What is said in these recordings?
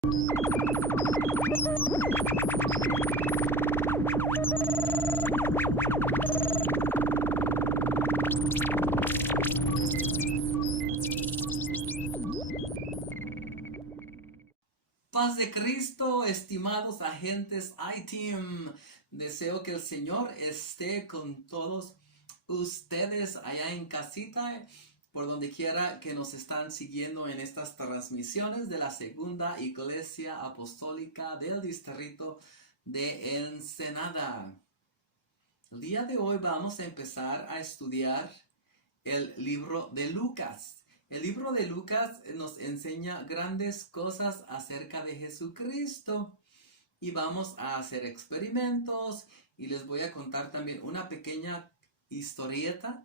Paz de Cristo, estimados agentes iTeam. Deseo que el Señor esté con todos ustedes allá en casita, por donde quiera que nos están siguiendo en estas transmisiones de la Segunda Iglesia Apostólica del Distrito de Ensenada. El día de hoy vamos a empezar a estudiar el libro de Lucas. El libro de Lucas nos enseña grandes cosas acerca de Jesucristo y vamos a hacer experimentos y les voy a contar también una pequeña historieta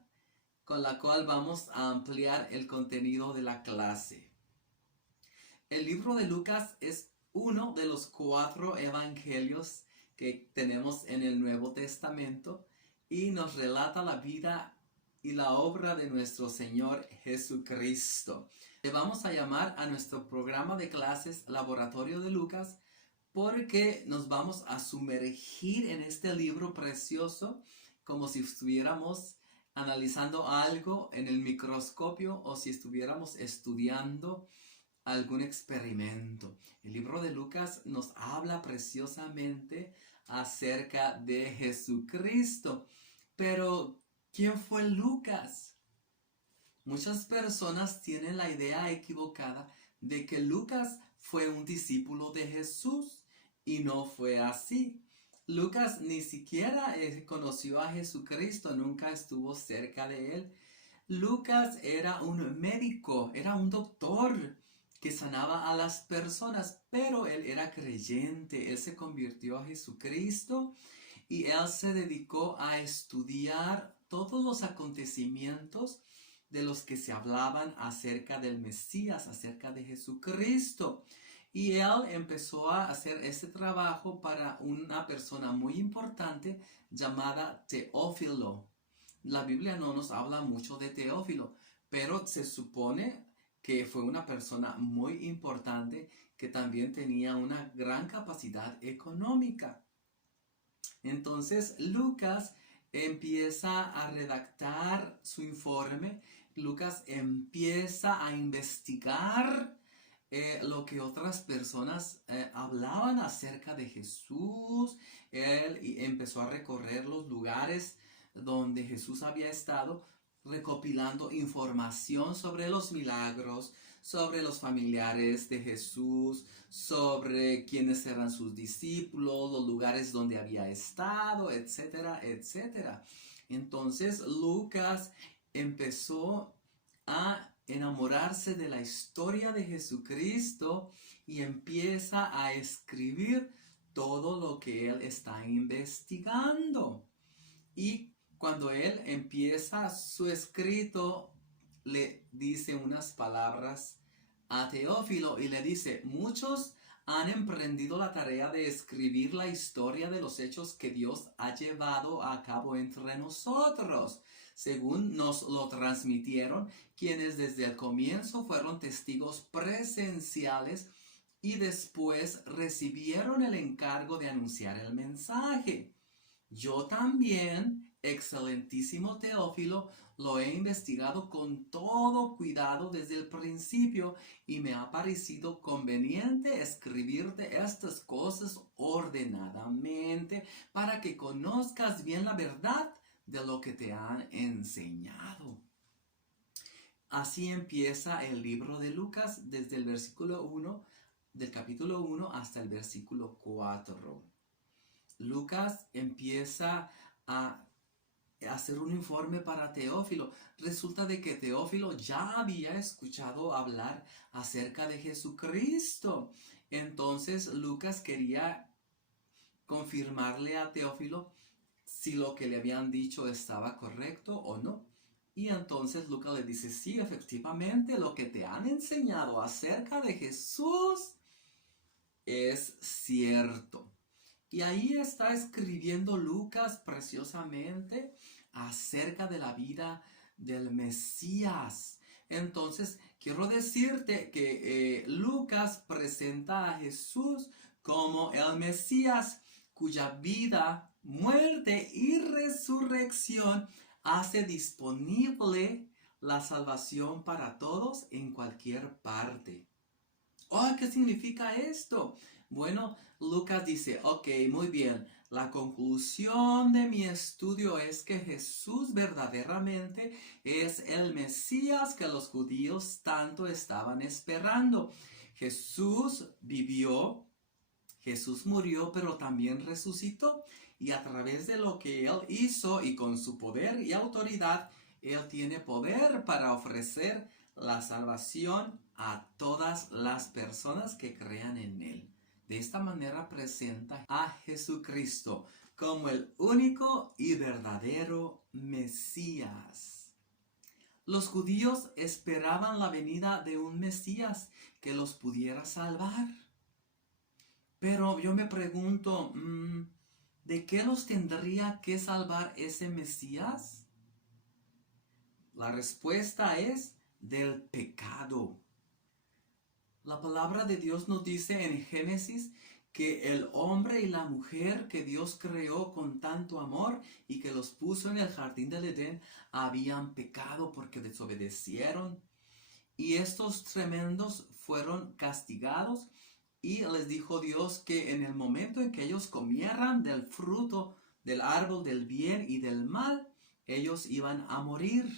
con la cual vamos a ampliar el contenido de la clase. El libro de Lucas es uno de los 4 evangelios que tenemos en el Nuevo Testamento y nos relata la vida y la obra de nuestro Señor Jesucristo. Le vamos a llamar a nuestro programa de clases Laboratorio de Lucas porque nos vamos a sumergir en este libro precioso como si estuviéramos analizando algo en el microscopio o si estuviéramos estudiando algún experimento. El libro de Lucas nos habla preciosamente acerca de Jesucristo. Pero, ¿quién fue Lucas? Muchas personas tienen la idea equivocada de que Lucas fue un discípulo de Jesús y no fue así. Lucas ni siquiera conoció a Jesucristo, nunca estuvo cerca de él. Lucas era un médico, era un doctor que sanaba a las personas, pero él era creyente, él se convirtió a Jesucristo y él se dedicó a estudiar todos los acontecimientos de los que se hablaban acerca del Mesías, acerca de Jesucristo. Y él empezó a hacer este trabajo para una persona muy importante llamada Teófilo. La Biblia no nos habla mucho de Teófilo, pero se supone que fue una persona muy importante que también tenía una gran capacidad económica. Entonces Lucas empieza a redactar su informe, Lucas empieza a investigar lo que otras personas hablaban acerca de Jesús. Él empezó a recorrer los lugares donde Jesús había estado, recopilando información sobre los milagros, sobre los familiares de Jesús, sobre quiénes eran sus discípulos, los lugares donde había estado, etcétera, etcétera. Entonces Lucas empezó a enamorarse de la historia de Jesucristo y empieza a escribir todo lo que él está investigando. Y cuando él empieza su escrito, le dice unas palabras a Teófilo y le dice: muchos han emprendido la tarea de escribir la historia de los hechos que Dios ha llevado a cabo entre nosotros, según nos lo transmitieron quienes desde el comienzo fueron testigos presenciales y después recibieron el encargo de anunciar el mensaje. Yo también, excelentísimo Teófilo, lo he investigado con todo cuidado desde el principio y me ha parecido conveniente escribirte estas cosas ordenadamente para que conozcas bien la verdad de lo que te han enseñado. Así empieza el libro de Lucas desde el versículo 1 del capítulo 1 hasta el versículo 4. Lucas empieza a hacer un informe para Teófilo. Resulta de que Teófilo ya había escuchado hablar acerca de Jesucristo. Entonces Lucas quería confirmarle a Teófilo si lo que le habían dicho estaba correcto o no. Y entonces Lucas le dice: sí, efectivamente, lo que te han enseñado acerca de Jesús es cierto. Y ahí está escribiendo Lucas preciosamente acerca de la vida del Mesías. Entonces, quiero decirte que Lucas presenta a Jesús como el Mesías, cuya vida, muerte y resurrección hace disponible la salvación para todos en cualquier parte. Oh, ¿qué significa esto? Bueno, Lucas dice, ok, muy bien. La conclusión de mi estudio es que Jesús verdaderamente es el Mesías que los judíos tanto estaban esperando. Jesús vivió, Jesús murió, pero también resucitó. Y a través de lo que Él hizo y con su poder y autoridad, Él tiene poder para ofrecer la salvación a todas las personas que crean en Él. De esta manera presenta a Jesucristo como el único y verdadero Mesías. Los judíos esperaban la venida de un Mesías que los pudiera salvar. Pero yo me pregunto, ¿de qué los tendría que salvar ese Mesías? La respuesta es del pecado. La palabra de Dios nos dice en Génesis que el hombre y la mujer que Dios creó con tanto amor y que los puso en el jardín del Edén habían pecado porque desobedecieron. Y estos tremendos fueron castigados. Y les dijo Dios que en el momento en que ellos comieran del fruto del árbol del bien y del mal, ellos iban a morir.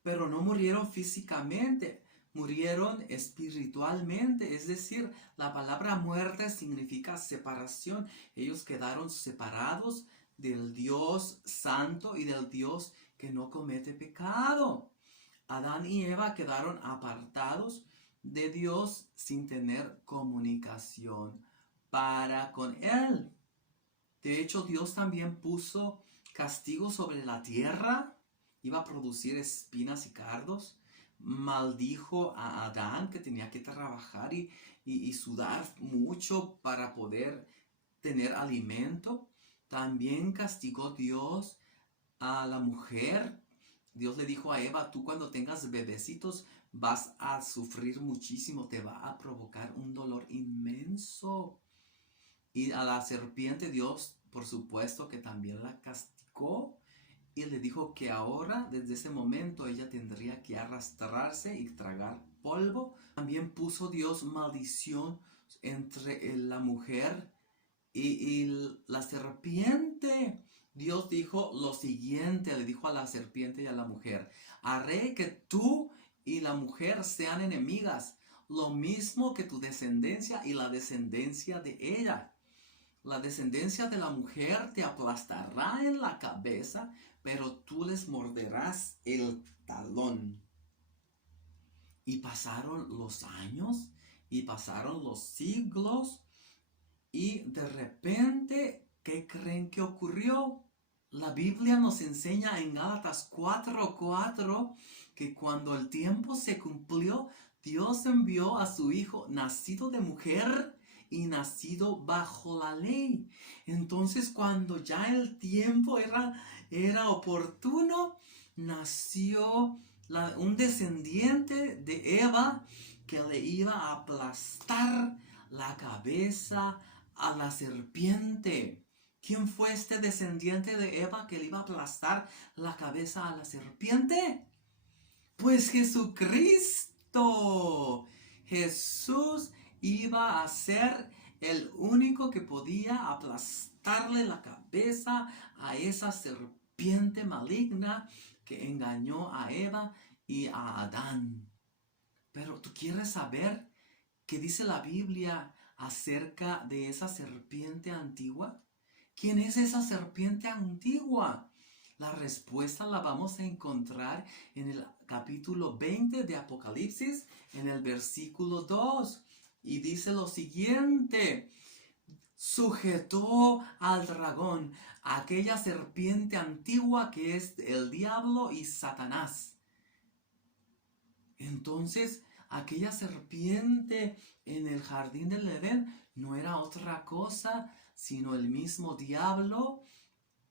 Pero no murieron físicamente, murieron espiritualmente. Es decir, la palabra muerte significa separación. Ellos quedaron separados del Dios santo y del Dios que no comete pecado. Adán y Eva quedaron apartados de Dios sin tener comunicación para con Él. De hecho, Dios también puso castigo sobre la tierra. Iba a producir espinas y cardos. Maldijo a Adán que tenía que trabajar y sudar mucho para poder tener alimento. También castigó Dios a la mujer. Dios le dijo a Eva, tú cuando tengas bebecitos vas a sufrir muchísimo, te va a provocar un dolor inmenso. Y a la serpiente Dios, por supuesto que también la castigó y le dijo que ahora, desde ese momento, ella tendría que arrastrarse y tragar polvo. También puso Dios maldición entre la mujer y la serpiente. Dios dijo lo siguiente, le dijo a la serpiente y a la mujer, haré que tú y la mujer sean enemigas, lo mismo que tu descendencia y la descendencia de ella. La descendencia de la mujer te aplastará en la cabeza, pero tú les morderás el talón. Y pasaron los años y pasaron los siglos y de repente, ¿qué creen que ocurrió? La Biblia nos enseña en Gálatas 4:4 que cuando el tiempo se cumplió, Dios envió a su Hijo nacido de mujer y nacido bajo la ley. Entonces, cuando ya el tiempo era oportuno, nació un descendiente de Eva que le iba a aplastar la cabeza a la serpiente. ¿Quién fue este descendiente de Eva que le iba a aplastar la cabeza a la serpiente? Pues Jesucristo. Jesús iba a ser el único que podía aplastarle la cabeza a esa serpiente maligna que engañó a Eva y a Adán. Pero ¿tú quieres saber qué dice la Biblia acerca de esa serpiente antigua? ¿Quién es esa serpiente antigua? La respuesta la vamos a encontrar en el capítulo 20 de Apocalipsis, en el versículo 2. Y dice lo siguiente: sujetó al dragón, aquella serpiente antigua que es el diablo y Satanás. Entonces, aquella serpiente en el jardín del Edén no era otra cosa sino el mismo diablo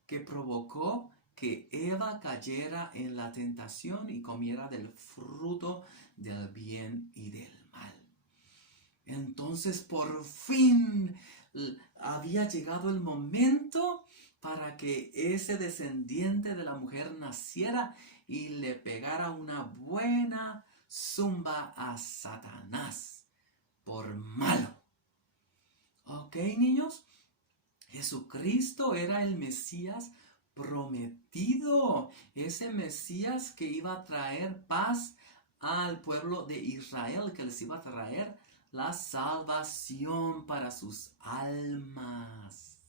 que provocó que Eva cayera en la tentación y comiera del fruto del bien y del mal. Entonces por fin había llegado el momento para que ese descendiente de la mujer naciera y le pegara una buena zumba a Satanás por malo. ¿Ok, niños? Jesucristo era el Mesías prometido, ese Mesías que iba a traer paz al pueblo de Israel, que les iba a traer la salvación para sus almas.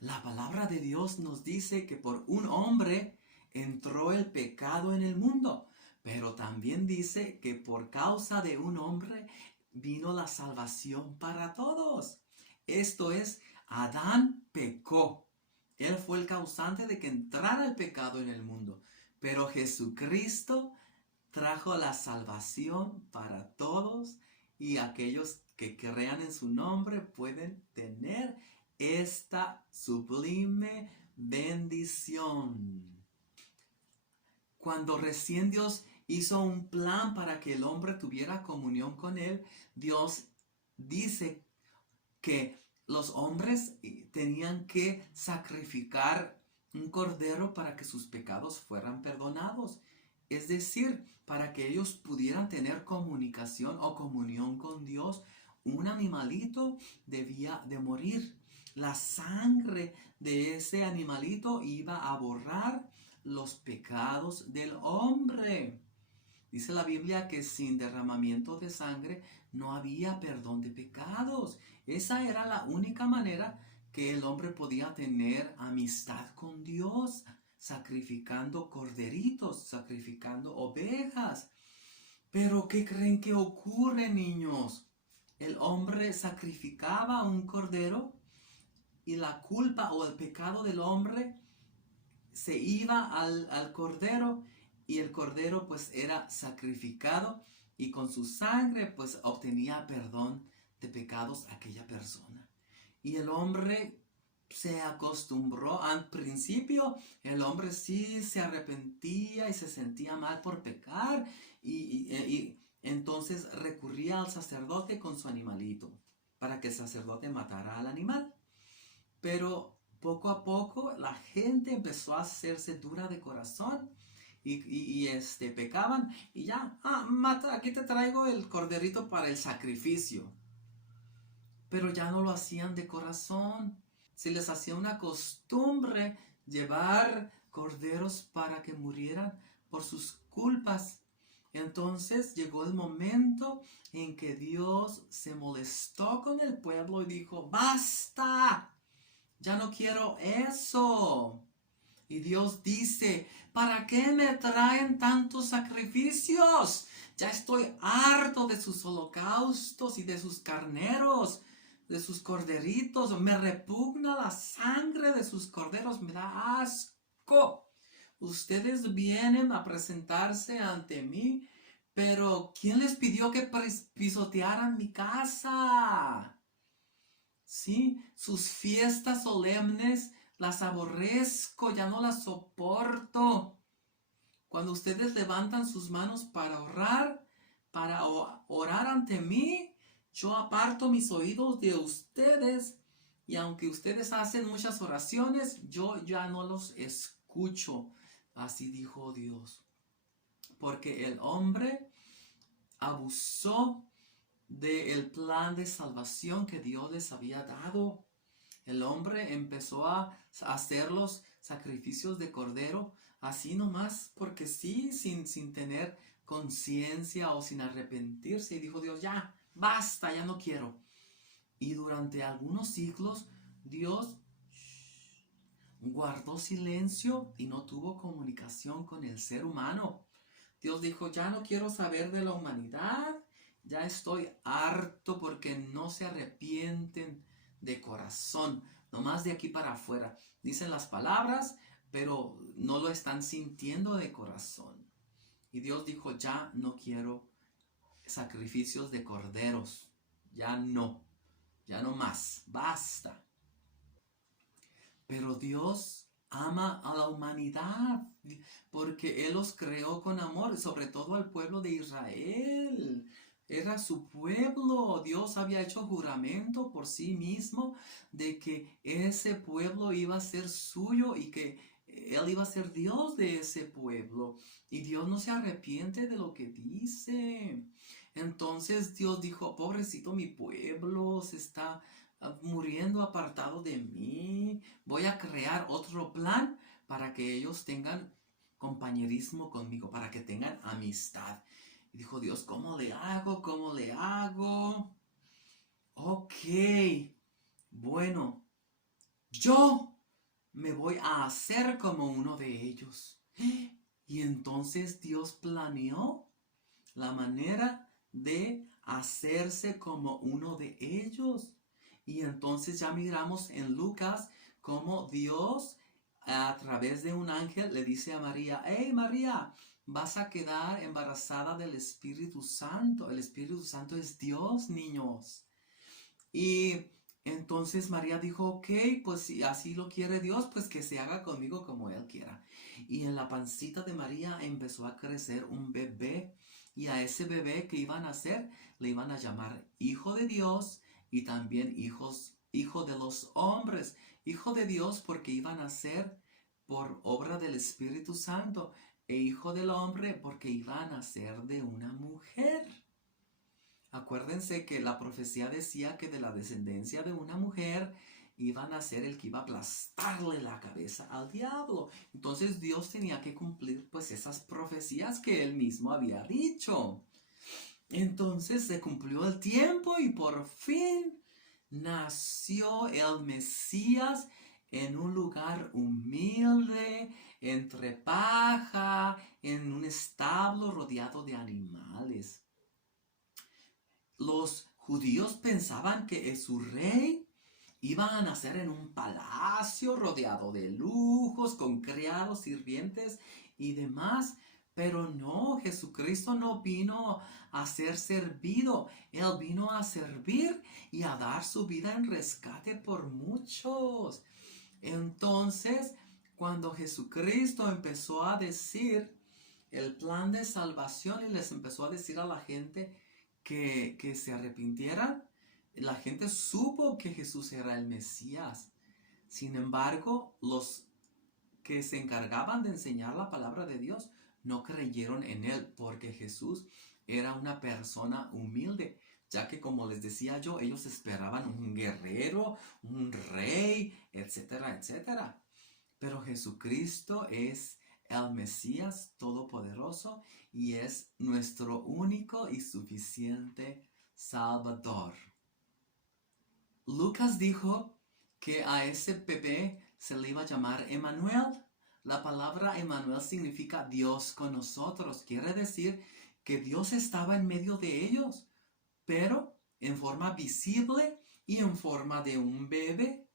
La palabra de Dios nos dice que por un hombre entró el pecado en el mundo, pero también dice que por causa de un hombre vino la salvación para todos. Esto es, Adán pecó. Él fue el causante de que entrara el pecado en el mundo. Pero Jesucristo trajo la salvación para todos y aquellos que crean en su nombre pueden tener esta sublime bendición. Cuando recién Dios hizo un plan para que el hombre tuviera comunión con él, Dios dice que los hombres tenían que sacrificar un cordero para que sus pecados fueran perdonados. Es decir, para que ellos pudieran tener comunicación o comunión con Dios, un animalito debía de morir. La sangre de ese animalito iba a borrar los pecados del hombre. Dice la Biblia que sin derramamiento de sangre no había perdón de pecados. Esa era la única manera que el hombre podía tener amistad con Dios, sacrificando corderitos, sacrificando ovejas. Pero ¿qué creen que ocurre, niños? El hombre sacrificaba un cordero y la culpa o el pecado del hombre se iba al cordero y el cordero pues era sacrificado y con su sangre pues obtenía perdón de pecados aquella persona. Y el hombre se acostumbró, al principio el hombre sí se arrepentía y se sentía mal por pecar y entonces recurría al sacerdote con su animalito para que el sacerdote matara al animal. Pero poco a poco la gente empezó a hacerse dura de corazón y pecaban y ya, mata, aquí te traigo el corderito para el sacrificio. Pero ya no lo hacían de corazón. Se les hacía una costumbre llevar corderos para que murieran por sus culpas. Entonces llegó el momento en que Dios se molestó con el pueblo y dijo, ¡basta! Ya no quiero eso. Y Dios dice, ¿para qué me traen tantos sacrificios? Ya estoy harto de sus holocaustos y de sus carneros, de sus corderitos. Me repugna la sangre de sus corderos, me da asco. Ustedes vienen a presentarse ante mí, pero ¿quién les pidió que pisotearan mi casa? Sí, sus fiestas solemnes las aborrezco, ya no las soporto. Cuando ustedes levantan sus manos para orar ante mí, yo aparto mis oídos de ustedes y aunque ustedes hacen muchas oraciones, yo ya no los escucho. Así dijo Dios. Porque el hombre abusó del plan de salvación que Dios les había dado. El hombre empezó a hacer los sacrificios de cordero así nomás porque sí, sin tener conciencia o sin arrepentirse. Y dijo Dios, ya, basta, ya no quiero. Y durante algunos siglos Dios guardó silencio y no tuvo comunicación con el ser humano. Dios dijo, ya no quiero saber de la humanidad. Ya estoy harto porque no se arrepienten de corazón, nomás de aquí para afuera. Dicen las palabras, pero no lo están sintiendo de corazón. Y Dios dijo, ya no quiero sacrificios de corderos. Ya no más, basta. Pero Dios ama a la humanidad, porque Él los creó con amor, sobre todo al pueblo de Israel. Era su pueblo. Dios había hecho juramento por sí mismo de que ese pueblo iba a ser suyo y que Él iba a ser Dios de ese pueblo. Y Dios no se arrepiente de lo que dice. Entonces Dios dijo, pobrecito mi pueblo, se está muriendo apartado de mí. Voy a crear otro plan para que ellos tengan compañerismo conmigo, para que tengan amistad. Y dijo Dios, ¿cómo le hago? ¿Cómo le hago? Ok, bueno, yo me voy a hacer como uno de ellos. Y entonces Dios planeó la manera de hacerse como uno de ellos. Y entonces ya miramos en Lucas cómo Dios a través de un ángel le dice a María, hey María, vas a quedar embarazada del Espíritu Santo. El Espíritu Santo es Dios, niños. Y entonces María dijo, ok, pues si así lo quiere Dios, pues que se haga conmigo como Él quiera. Y en la pancita de María empezó a crecer un bebé. Y a ese bebé que iban a hacer, le iban a llamar Hijo de Dios y también hijo de los hombres. Hijo de Dios porque iban a ser por obra del Espíritu Santo. E hijo del hombre porque iban a ser de una mujer. Acuérdense que la profecía decía que de la descendencia de una mujer iban a ser el que iba a aplastarle la cabeza al diablo. Entonces Dios tenía que cumplir pues esas profecías que él mismo había dicho. Entonces se cumplió el tiempo y por fin nació el Mesías en un lugar humilde, entre paja, en un establo rodeado de animales. Los judíos pensaban que su rey iba a nacer en un palacio rodeado de lujos, con criados, sirvientes y demás. Pero no, Jesucristo no vino a ser servido. Él vino a servir y a dar su vida en rescate por muchos. Entonces, cuando Jesucristo empezó a decir el plan de salvación y les empezó a decir a la gente que se arrepintieran, la gente supo que Jesús era el Mesías. Sin embargo, los que se encargaban de enseñar la palabra de Dios no creyeron en él porque Jesús era una persona humilde, ya que como les decía yo, ellos esperaban un guerrero, un rey, etcétera, etcétera. Pero Jesucristo es el Mesías todopoderoso y es nuestro único y suficiente Salvador. Lucas dijo que a ese bebé se le iba a llamar Emmanuel. La palabra Emmanuel significa Dios con nosotros. Quiere decir que Dios estaba en medio de ellos, pero en forma visible y en forma de un bebé.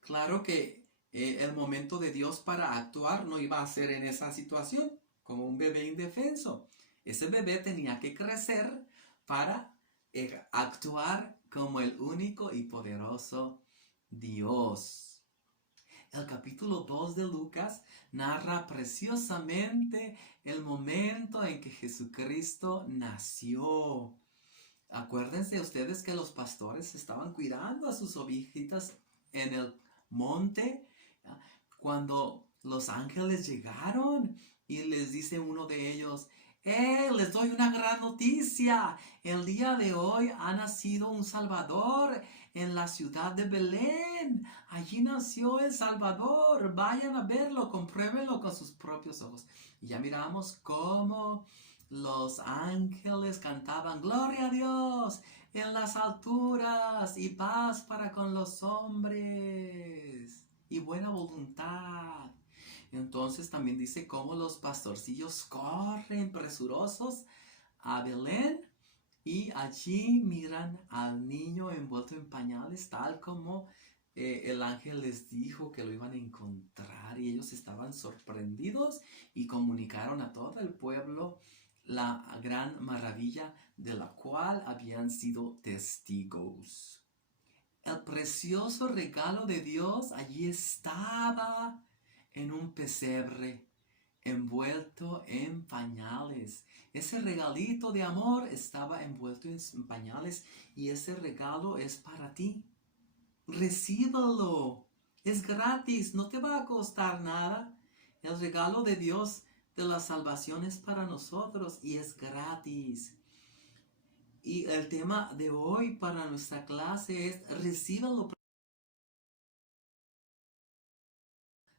Claro que el momento de Dios para actuar no iba a ser en esa situación, como un bebé indefenso. Ese bebé tenía que crecer para actuar como el único y poderoso Dios. El capítulo 2 de Lucas narra preciosamente el momento en que Jesucristo nació. Acuérdense ustedes que los pastores estaban cuidando a sus ovejitas en el monte cuando los ángeles llegaron y les dice uno de ellos, les doy una gran noticia. El día de hoy ha nacido un Salvador en la ciudad de Belén. Allí nació el Salvador. Vayan a verlo, compruébenlo con sus propios ojos. Y ya miramos cómo los ángeles cantaban gloria a Dios en las alturas y paz para con los hombres y buena voluntad. Entonces también dice cómo los pastorcillos corren presurosos a Belén y allí miran al niño envuelto en pañales, tal como el ángel les dijo que lo iban a encontrar, y ellos estaban sorprendidos y comunicaron a todo el pueblo la gran maravilla de la cual habían sido testigos. El precioso regalo de Dios allí estaba. en un pesebre, envuelto en pañales. Ese regalito de amor estaba envuelto en pañales y ese regalo es para ti. Recíbelo. Es gratis, no te va a costar nada. El regalo de Dios de la salvación es para nosotros y es gratis. Y el tema de hoy para nuestra clase es recíbelo.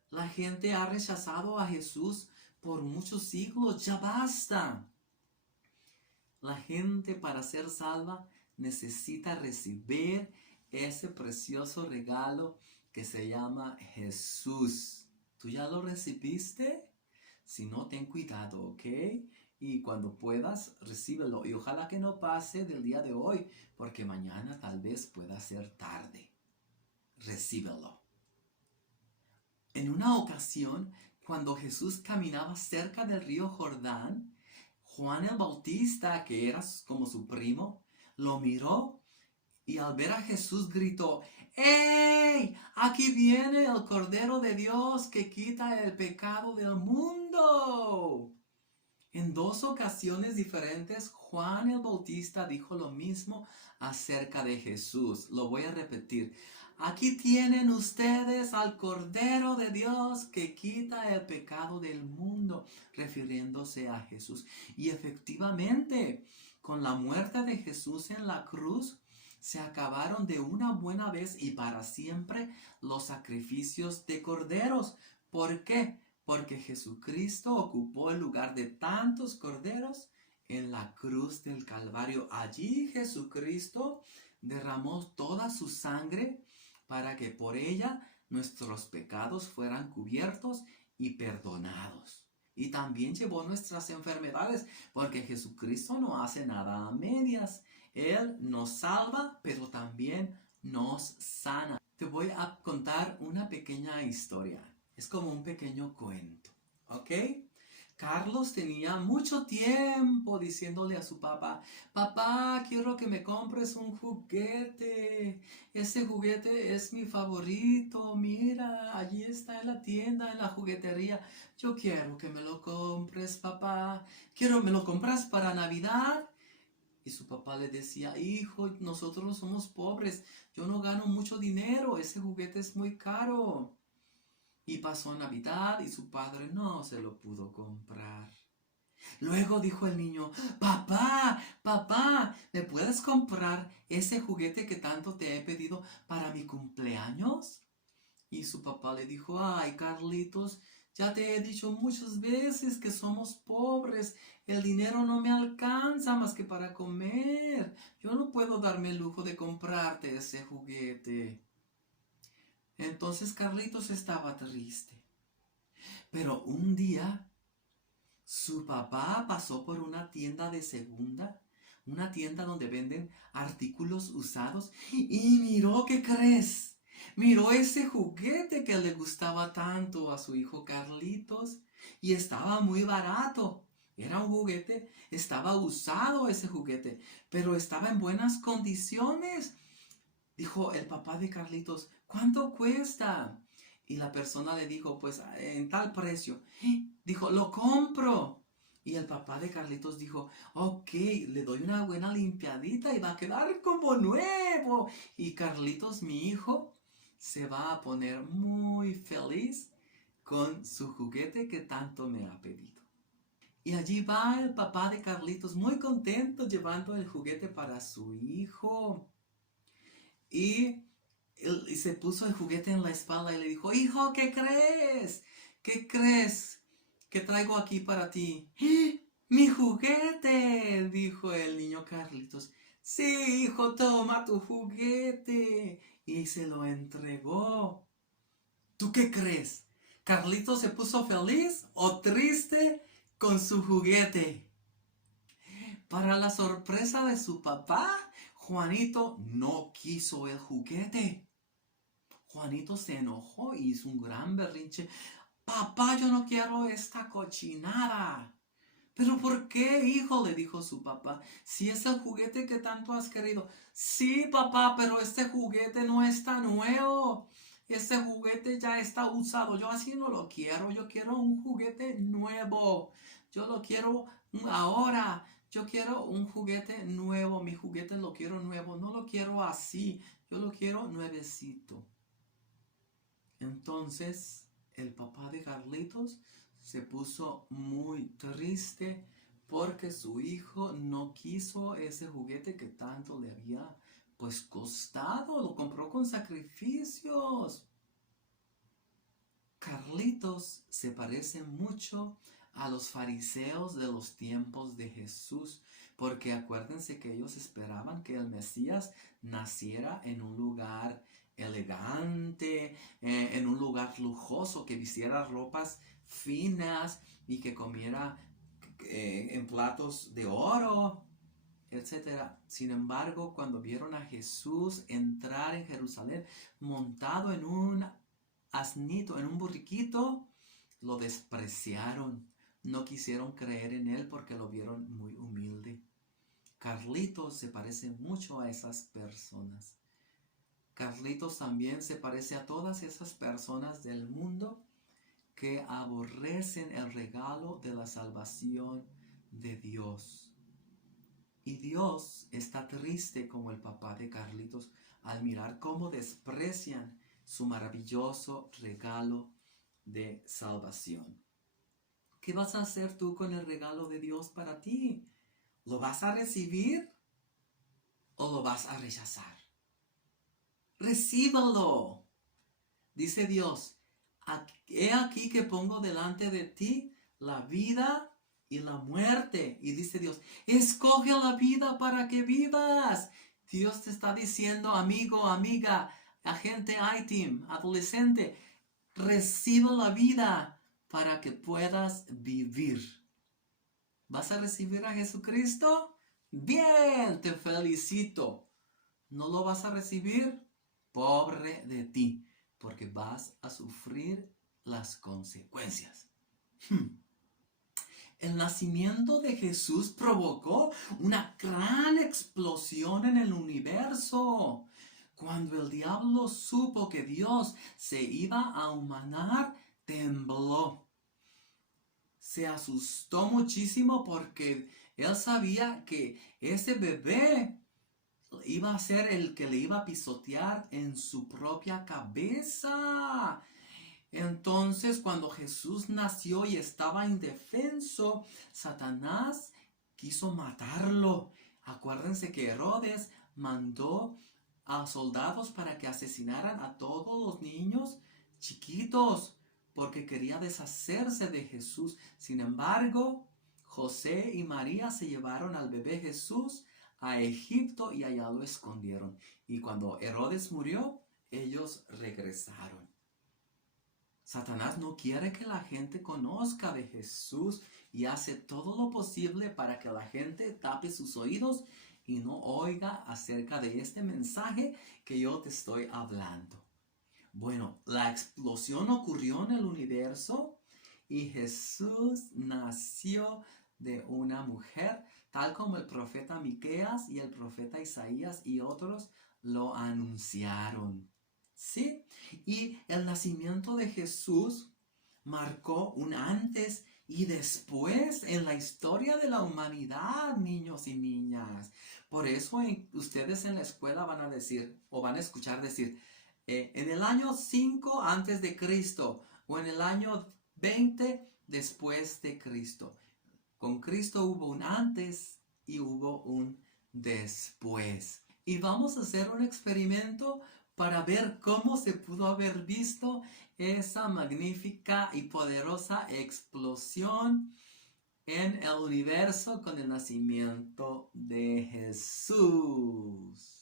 La gente ha rechazado a Jesús por muchos siglos. Ya basta. La gente para ser salva necesita recibir ese precioso regalo que se llama Jesús. ¿Tú ya lo recibiste? Si no, ten cuidado, ¿ok? Y cuando puedas, recíbelo. Y ojalá que no pase del día de hoy, porque mañana tal vez pueda ser tarde. Recíbelo. En una ocasión, cuando Jesús caminaba cerca del río Jordán, Juan el Bautista, que era como su primo, lo miró y al ver a Jesús gritó: ¡Ey! Aquí viene el Cordero de Dios que quita el pecado del mundo. En dos ocasiones diferentes, Juan el Bautista dijo lo mismo acerca de Jesús. Lo voy a repetir. Aquí tienen ustedes al Cordero de Dios que quita el pecado del mundo, refiriéndose a Jesús. Y efectivamente, con la muerte de Jesús en la cruz, se acabaron de una buena vez y para siempre los sacrificios de corderos. ¿Por qué? Porque Jesucristo ocupó el lugar de tantos corderos en la cruz del Calvario. Allí Jesucristo derramó toda su sangre para que por ella nuestros pecados fueran cubiertos y perdonados. Y también llevó nuestras enfermedades, porque Jesucristo no hace nada a medias. Él nos salva, pero también nos sana. Te voy a contar una pequeña historia. Es como un pequeño cuento, ¿ok? Carlos tenía mucho tiempo diciéndole a su papá: papá, quiero que me compres un juguete. Ese juguete es mi favorito. Mira, allí está en la tienda, en la juguetería. Yo quiero que me lo compres, papá. ¿Me lo compras para Navidad? Y su papá le decía: hijo, nosotros somos pobres. Yo no gano mucho dinero. Ese juguete es muy caro. Y pasó Navidad y su padre no se lo pudo comprar. Luego dijo el niño: papá, papá, ¿me puedes comprar ese juguete que tanto te he pedido para mi cumpleaños? Y su papá le dijo: ay, Carlitos, ya te he dicho muchas veces que somos pobres. El dinero no me alcanza más que para comer. Yo no puedo darme el lujo de comprarte ese juguete. Entonces Carlitos estaba triste. Pero un día su papá pasó por una tienda de segunda, una tienda donde venden artículos usados, y miró, ¿qué crees? Miró ese juguete que le gustaba tanto a su hijo Carlitos y estaba muy barato. Era un juguete, estaba usado ese juguete, pero estaba en buenas condiciones. Dijo el papá de Carlitos: ¿cuánto cuesta? Y la persona le dijo: pues en tal precio. Dijo: lo compro. Y el papá de Carlitos dijo: ok, le doy una buena limpiadita y va a quedar como nuevo. Y Carlitos, mi hijo, se va a poner muy feliz con su juguete que tanto me ha pedido. Y allí va el papá de Carlitos muy contento llevando el juguete para su hijo. Y se puso el juguete en la espalda y le dijo: hijo, ¿qué crees? ¿Qué crees que traigo aquí para ti? ¡Eh! ¡Mi juguete!, dijo el niño Carlitos. Sí, hijo, toma tu juguete. Y se lo entregó. ¿Tú qué crees? ¿Carlitos se puso feliz o triste con su juguete? Para la sorpresa de su papá, Juanito no quiso el juguete. Juanito se enojó y hizo un gran berrinche. Papá, yo no quiero esta cochinada. ¿Pero por qué, hijo?, le dijo su papá. Si es el juguete que tanto has querido. Sí, papá, pero este juguete no está nuevo. ese juguete ya está usado, yo así no lo quiero, yo quiero un juguete nuevo, yo lo quiero ahora, yo quiero un juguete nuevo, mi juguete lo quiero nuevo, no lo quiero así, yo lo quiero nuevecito. Entonces el papá de Carlitos se puso muy triste porque su hijo no quiso ese juguete que tanto le había pues costado, lo compró con sacrificios. Carlitos se parece mucho a los fariseos de los tiempos de Jesús, porque acuérdense que ellos esperaban que el Mesías naciera en un lugar elegante, en un lugar lujoso, que vistiera ropas finas y que comiera en platos de oro, etcétera. Sin embargo, cuando vieron a Jesús entrar en Jerusalén montado en un asnito, en un burriquito, lo despreciaron. No quisieron creer en él porque lo vieron muy humilde. Carlitos se parece mucho a esas personas. Carlitos también se parece a todas esas personas del mundo que aborrecen el regalo de la salvación de Dios. Y Dios está triste como el papá de Carlitos al mirar cómo desprecian su maravilloso regalo de salvación. ¿Qué vas a hacer tú con el regalo de Dios para ti? ¿Lo vas a recibir o lo vas a rechazar? Recíbalo. Dice Dios, he aquí que pongo delante de ti la vida y la muerte. Y dice Dios, escoge la vida para que vivas. Dios te está diciendo, amigo, amiga, agente I-Team, adolescente, recibe la vida para que puedas vivir. ¿Vas a recibir a Jesucristo? Bien, te felicito. ¿No lo vas a recibir? Pobre de ti, porque vas a sufrir las consecuencias. El nacimiento de Jesús provocó una gran explosión en el universo. Cuando el diablo supo que Dios se iba a humanar, tembló. Se asustó muchísimo porque él sabía que ese bebé iba a ser el que le iba a pisotear en su propia cabeza. Entonces, cuando Jesús nació y estaba indefenso, Satanás quiso matarlo. Acuérdense que Herodes mandó a soldados para que asesinaran a todos los niños chiquitos, porque quería deshacerse de Jesús. Sin embargo, José y María se llevaron al bebé Jesús a Egipto y allá lo escondieron. Y cuando Herodes murió, ellos regresaron. Satanás no quiere que la gente conozca de Jesús y hace todo lo posible para que la gente tape sus oídos y no oiga acerca de este mensaje que yo te estoy hablando. Bueno, la explosión ocurrió en el universo y Jesús nació de una mujer, tal como el profeta Miqueas y el profeta Isaías y otros lo anunciaron. ¿Sí? Y el nacimiento de Jesús marcó un antes y después en la historia de la humanidad, niños y niñas. Por eso ustedes en la escuela van a decir, o van a escuchar decir, en el año 5 antes de Cristo, o en el año 20 después de Cristo. Con Cristo hubo un antes y hubo un después. Y vamos a hacer un experimento para ver cómo se pudo haber visto esa magnífica y poderosa explosión en el universo con el nacimiento de Jesús.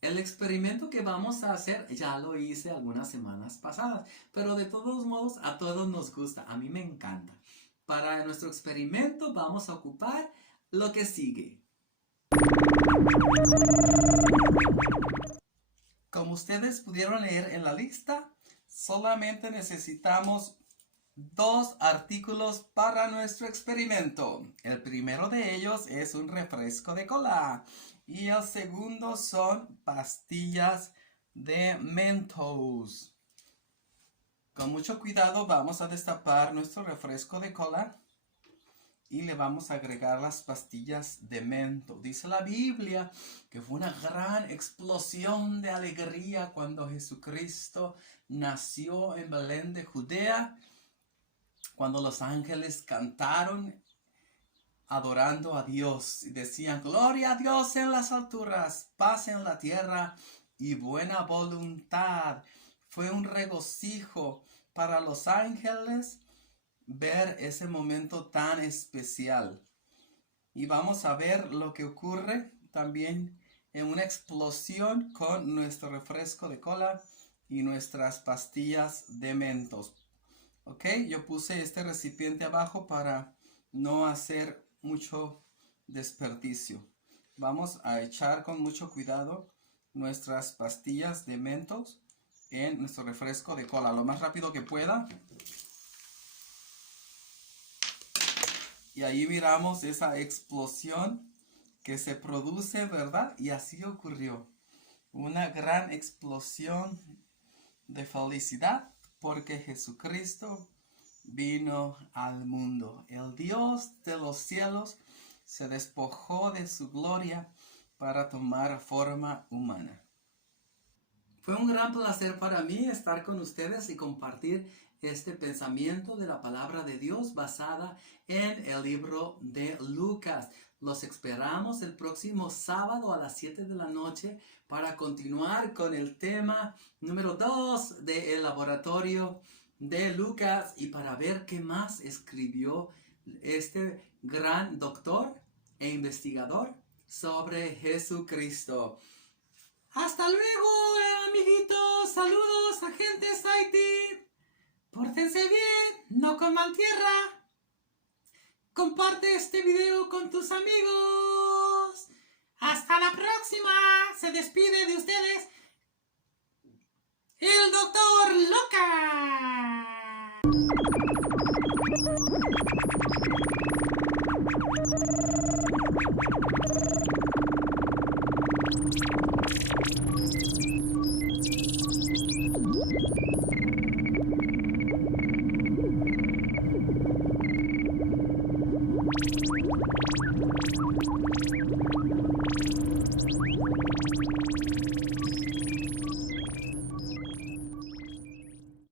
El experimento que vamos a hacer ya lo hice algunas semanas pasadas, pero de todos modos a todos nos gusta, a mí me encanta. Para nuestro experimento vamos a ocupar lo que sigue. Como ustedes pudieron leer en la lista, solamente necesitamos dos artículos para nuestro experimento. El primero de ellos es un refresco de cola y el segundo son pastillas de Mentos. Con mucho cuidado vamos a destapar nuestro refresco de cola y le vamos a agregar las pastillas de mento. Dice la Biblia que fue una gran explosión de alegría cuando Jesucristo nació en Belén de Judea, cuando los ángeles cantaron adorando a Dios y decían: gloria a Dios en las alturas, paz en la tierra y buena voluntad. Fue un regocijo para los ángeles ver ese momento tan especial. Y vamos a ver lo que ocurre también en una explosión con nuestro refresco de cola y nuestras pastillas de Mentos. Ok, yo puse este recipiente abajo para no hacer mucho desperdicio. Vamos a echar con mucho cuidado nuestras pastillas de Mentos en nuestro refresco de cola lo más rápido que pueda. Y ahí miramos esa explosión que se produce, ¿verdad? Y así ocurrió. Una gran explosión de felicidad porque Jesucristo vino al mundo. El Dios de los cielos se despojó de su gloria para tomar forma humana. Fue un gran placer para mí estar con ustedes y compartir este pensamiento de la palabra de Dios basada en el libro de Lucas. Los esperamos el próximo sábado a las 7 de la noche para continuar con el tema número 2 del laboratorio de Lucas y para ver qué más escribió este gran doctor e investigador sobre Jesucristo. Hasta luego, amiguitos. Saludos, agentes IT. Pórtense bien, no coman tierra. Comparte este video con tus amigos. Hasta la próxima. Se despide de ustedes el Doctor Loca.